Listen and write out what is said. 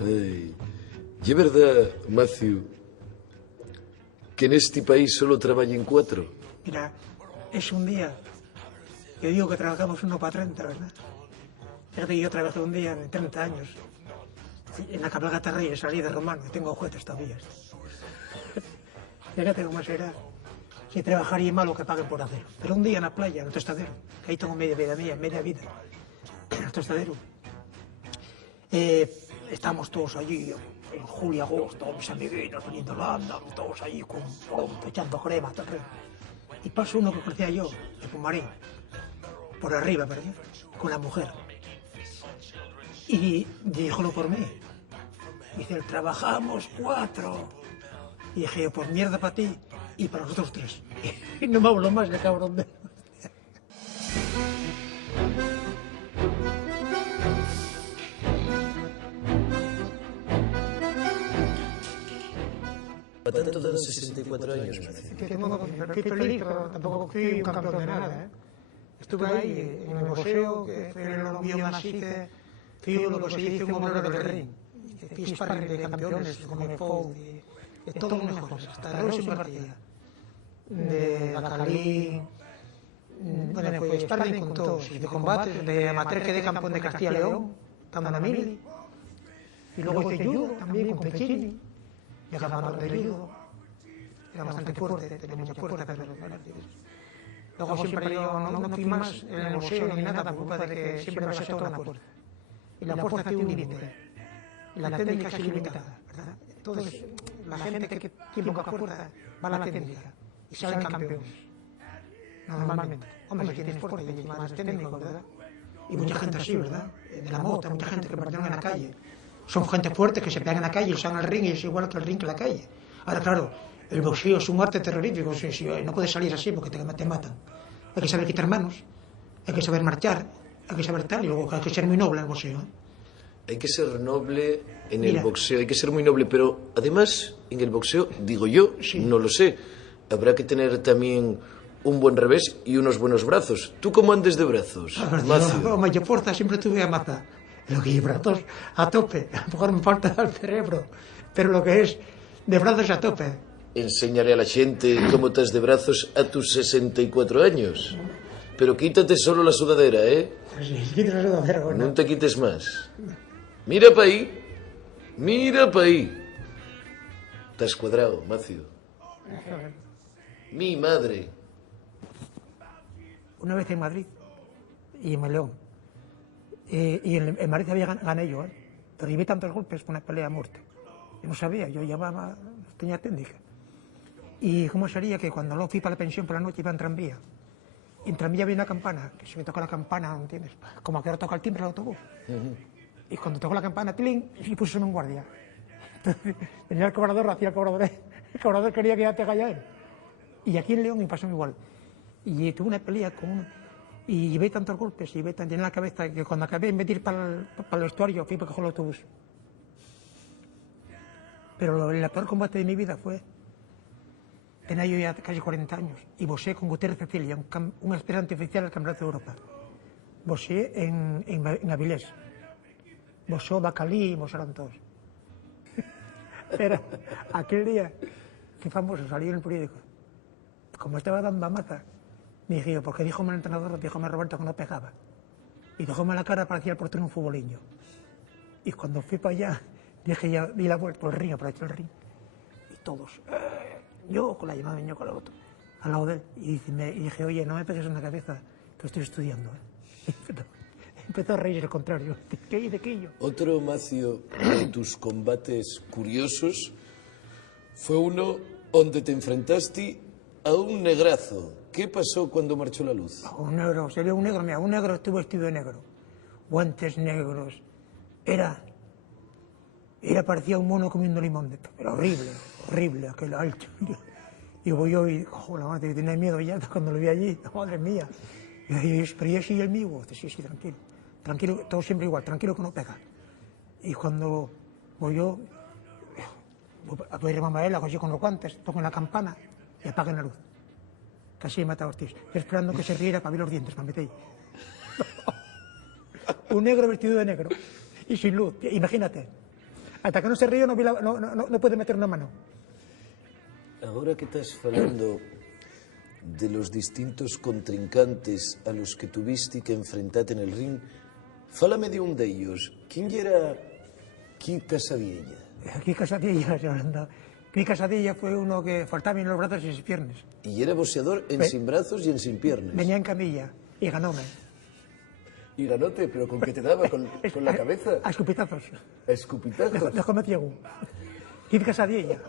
Ay, ¿y es verdad, Matthew, que en este país solo trabajan 4? Mira, es un día. Yo digo que trabajamos 1 para 30, ¿verdad? Fíjate, yo trabajé un día de 30 años en la cabalgata Reyes, salí de Romano, y tengo juguetes todavía. Fíjate cómo será. Si trabajaría malo que paguen por hacer. Pero un día en la playa, en el Tostadero, que ahí tengo media vida mía, media vida, en el Tostadero. Estamos todos allí, en julio, agosto, mis amiguitos viniendo Holanda, todos allí con echando crema, todo. Y pasó uno que conocía yo, de Pumarín, por arriba, ¿verdad? Con la mujer. Y díjolo por mí. Dice, trabajamos 4. Y dije yo, pues mierda para ti y para nosotros 3. Y no me hablo más de cabrón de... Tanto dan 64 años. Fui feliz, pero tampoco fui un campeón de nada, ¿eh? Estuve ahí en el boxeo, que fue lo que yo más hice. Fui lo que se dice un obrero del ring. Fui sparring de campeones, como el Pou, de todos los mejores, hasta de Rosin García, de Bacalí. Bueno, fue sparring con todos, de combates, de amateur que de campeón de Castilla y León, Tamanamili. Y luego hice judo también con Pechini. Y ganador de judo. Era bastante fuerte, tenía mucha fuerza, pero bueno. Luego siempre yo no fui más en el boxeo ni nada por culpa de que siempre me saltó una fuerza. Y la fuerza tiene un límite. La técnica es ilimitada, ¿verdad? Entonces, la gente que tiene poca fuerza va a la técnica y salen campeones. Normalmente. Hombre, si tienes fuerza y eres más técnico, ¿verdad? Y mucha gente así, ¿verdad? De la moto, mucha gente que perdieron en la calle. Son gente fuerte que se pegan en la calle y salen al ring y es igual que el ring que la calle. Ahora, claro, el boxeo es un arte terrorífico. No puedes salir así porque te matan. Hay que saber quitar manos, hay que saber marchar, hay que saber tal, y luego hay que ser muy noble en el boxeo, ¿eh? Hay que ser noble en el boxeo, hay que ser muy noble, pero además en el boxeo, digo yo, sí, no lo sé, habrá que tener también un buen revés y unos buenos brazos. ¿Tú cómo andes de brazos, Matthew? Yo fuerza siempre tuve a matar. Lo que hay brazos a tope, a lo mejor me falta el cerebro, pero lo que es de brazos a tope. Enseñaré a la gente cómo estás de brazos a tus 64 años. Pero quítate solo la sudadera, ¿eh? Sí, quítate la sudadera, bueno. No te quites más. Mira para ahí. Mira para ahí. Estás cuadrado, Matthew. Mi madre. Una vez en Madrid y en León. Y en Madrid gané yo, ¿eh? Pero llevé tantos golpes con una pelea a muerte. Yo no sabía, yo llamaba, no tenía técnica. Y cómo sería que cuando no fui para la pensión por la noche iba en tranvía. Y en tranvía había una campana, que si me toca la campana, ¿no entiendes? Como que ahora toca el timbre del autobús. Y cuando tocó la campana, ¡tilín!, y puso en guardia. Entonces, venía el cobrador, hacía el cobrador quería que ya te haga él. Y aquí en León me pasó igual. Y tuve una pelea con uno, y llevé tantos golpes, y llevé tan llena la cabeza, que cuando acabé, en vez de ir para el vestuario, fui para coger el autobús. Pero el peor combate de mi vida fue, tenía yo ya casi 40 años, y boxeé con Gutiérrez Cecilia, un aspirante oficial al Campeonato de Europa. Boxeé en Avilés. Boxeó Bacalí y boxearon todos. Pero aquel día, qué famoso, salió en el periódico. Como estaba dando a maza, me dije yo, porque díjome el entrenador, díjome Roberto que no pegaba. Y díjome la cara, parecía el portero un futboliño. Y cuando fui para allá, dije ya, di la vuelta por el ring, aproveché el ring. Y todos, yo con la llamada, yo con la otra, al lado de él. Y dije, oye, no me pegues en la cabeza, que estoy estudiando, ¿eh? Empezó a reír, al contrario. ¿De qué yo? Otro, Matthew, de tus combates curiosos fue uno donde te enfrentaste a un negrazo. ¿Qué pasó cuando marchó la luz? Un negro, sería un negro, mira, un negro estuvo vestido de negro. Guantes negros. Parecía un mono comiendo limón. Pero horrible, aquel alto. Y voy yo y, joder, la madre, tenía miedo ya cuando lo vi allí, madre mía. Y pero yo sí el mío, sí, tranquilo, todo siempre igual, tranquilo que no pega. Y cuando voy yo, voy a ir a mamá él, hago así con los guantes, toco la campana y apagan la luz. Casi me mata a Ortiz. Esperando que se riera para ver los dientes, me metí. Un negro vestido de negro y sin luz, imagínate. Ata que non se río non pode meter unha mano. Agora que estás falando de los distintos contrincantes a los que tuviste que enfrentarte en el ring, fálame de un de ellos. ¿Quién era Kid Casadilla? Aquí Casadilla, Yolanda. Aquí Casadilla fue uno que faltaba en los brazos y sin piernas. Y era boxeador en sin brazos y en sin piernas. Venía en camilla y ganóme. Y ganote, pero ¿con qué te daba? ¿Con la cabeza? A escupitazos. ¿A escupitazos? Déjame ciego. Kid Casadilla.